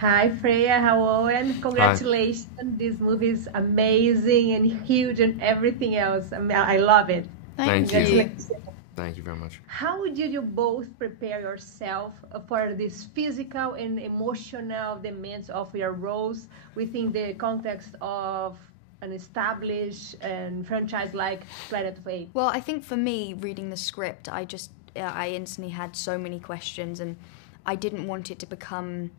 Hi Freya, how Owen? Hi. Congratulations. This movie is amazing and huge and everything else. I love it. Thank Thank you. you. Congratulations. Thank you very much. How did you both prepare yourself for this physical and emotional demands of your roles within the context of an established and franchise like Planet of Apes? Well, I think for me, reading the script, I instantly had so many questions, and I didn't want it to become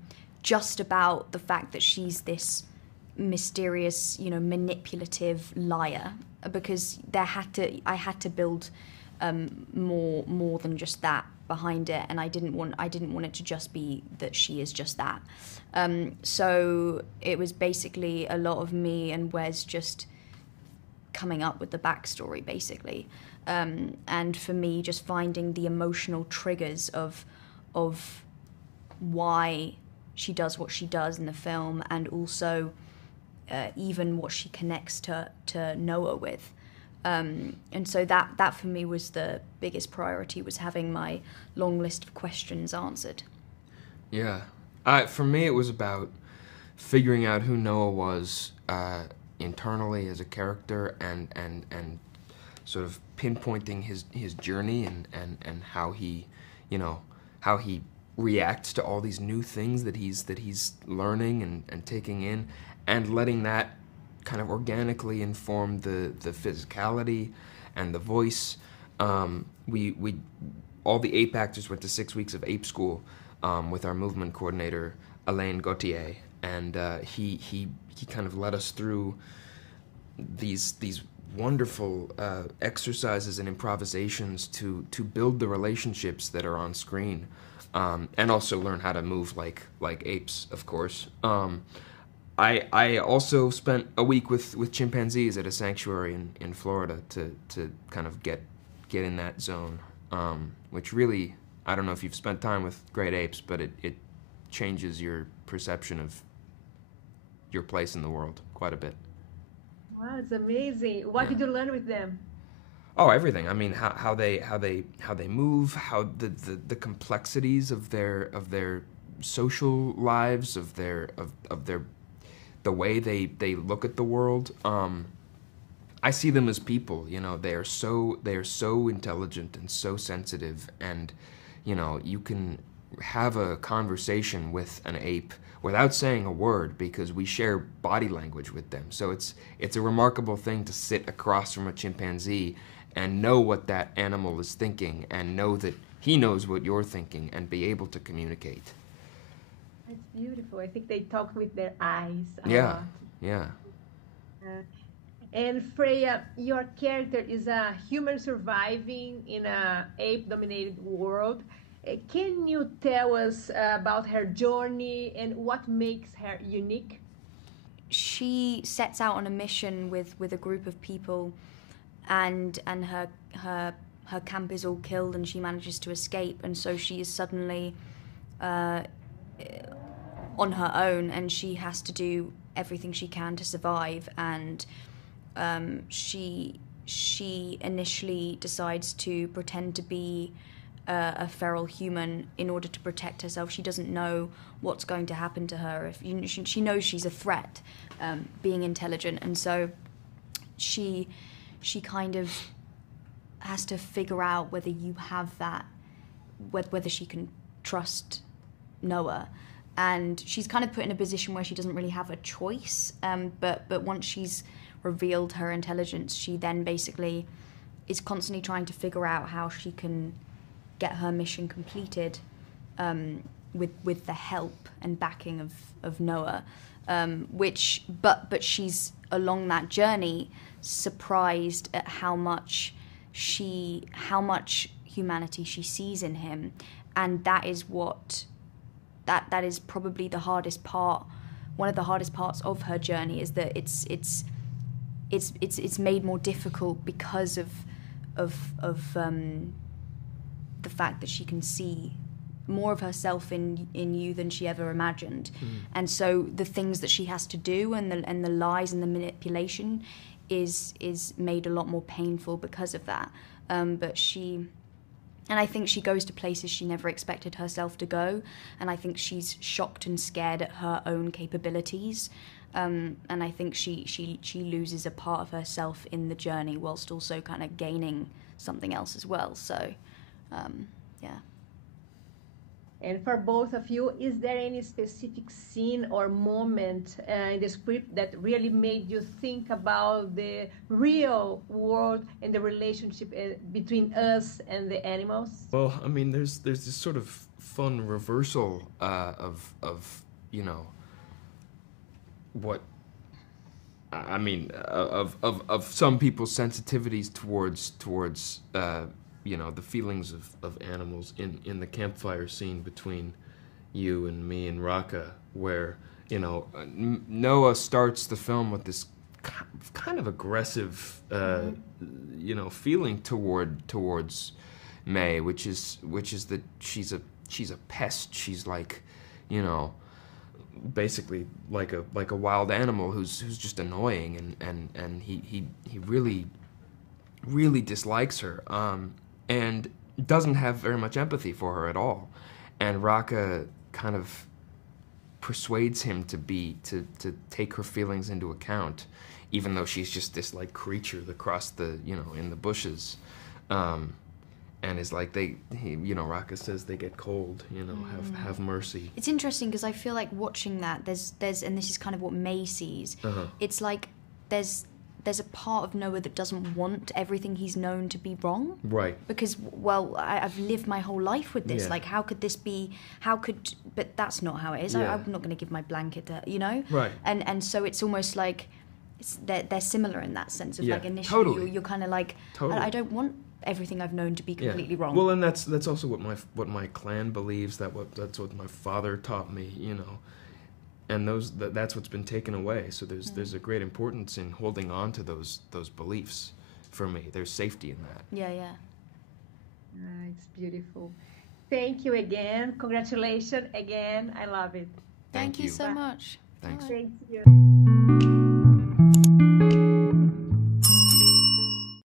just about the fact that she's this mysterious, manipulative liar, because I had to build more than just that behind it, and I didn't want it to just be that she is just that. So it was basically a lot of me and Wes just coming up with the backstory, basically, and for me, just finding the emotional triggers of why she does what she does in the film, and also even what she connects to Noah with. And so that for me was the biggest priority, was having my long list of questions answered. Yeah. For me, it was about figuring out who Noah was internally as a character, and sort of pinpointing his journey, and how he, how he reacts to all these new things that he's learning and taking in, and letting that kind of organically inform the physicality and the voice. We all the ape actors went to 6 weeks of ape school with our movement coordinator Alain Gauthier, and he kind of led us through these wonderful exercises and improvisations to build the relationships that are on screen, and also learn how to move like apes, of course. I also spent a week with chimpanzees at a sanctuary in Florida to kind of get in that zone, which really, I don't know if you've spent time with great apes, but it changes your perception of your place in the world quite a bit. Wow, it's amazing. What Yeah. did you learn with them? Oh, everything. I mean, how they move, how the complexities of their social lives, of their the way they look at the world. I see them as people. They are so intelligent and so sensitive, and you can have a conversation with an ape without saying a word, because we share body language with them. So it's a remarkable thing to sit across from a chimpanzee and know what that animal is thinking, and know that he knows what you're thinking, and be able to communicate. It's beautiful. I think they talk with their eyes a Yeah, lot. yeah. Uh, and Freya, your character is a human surviving in a ape-dominated world. Can you tell us about her journey and what makes her unique? She sets out on a mission with a group of people, and her camp is all killed, and she manages to escape, and so she is suddenly uh, on her own, and she has to do everything she can to survive. And she initially decides to pretend to be a feral human in order to protect herself. She doesn't know what's going to happen to her. She knows she's a threat, being intelligent, and so she kind of has to figure out whether you have that, whether she can trust Noah. And she's kind of put in a position where she doesn't really have a choice, but once she's revealed her intelligence, she then basically is constantly trying to figure out how she can get her mission completed, with the help and backing of Noah, but she's along that journey surprised at how much humanity she sees in him, and that is that is probably the hardest part. One of the hardest parts of her journey is that it's made more difficult because of the fact that she can see more of herself in you than she ever imagined. And so the things that she has to do, and the lies and the manipulation is made a lot more painful because of that. But she And I think she goes to places she never expected herself to go, and I think she's shocked and scared at her own capabilities. And I think she loses a part of herself in the journey whilst also kind of gaining something else as well. So, yeah. And for both of you, is there any specific scene or moment in the script that really made you think about the real world and the relationship between us and the animals? Well, I mean, there's this sort of fun reversal of you know, what I mean, of some people's sensitivities towards you know, the feelings of animals in the campfire scene between you and me and Raka, where, you know, Noah starts the film with this kind of aggressive you know, feeling towards May, which is that she's a pest. She's like, you know, basically like a wild animal who's just annoying, and he really dislikes her, and doesn't have very much empathy for her at all. And Raka kind of persuades him to take her feelings into account, even though she's just this like creature across the, you know, in the bushes, and is like, you know, Raka says they get cold, you know, have mercy. It's interesting because I feel like watching that, there's and this is kind of what May sees. It's like there's a part of Noah that doesn't want everything he's known to be wrong. Right. Because, well, I've lived my whole life with this. Yeah. Like, how could this be? But that's not how it is. Yeah. I'm not going to give my blanket to, you know. Right. And so it's almost like they're similar in that sense of like initially totally. you're kind of like, totally. I don't want everything I've known to be completely wrong. Well, and that's also what my clan believes. That's what my father taught me. You know. And that's what's been taken away. So there's a great importance in holding on to those beliefs. For me, there's safety in that. Yeah. It's beautiful. Thank you again. Congratulations again. I love it. Thank you so much. Thanks. Thank you.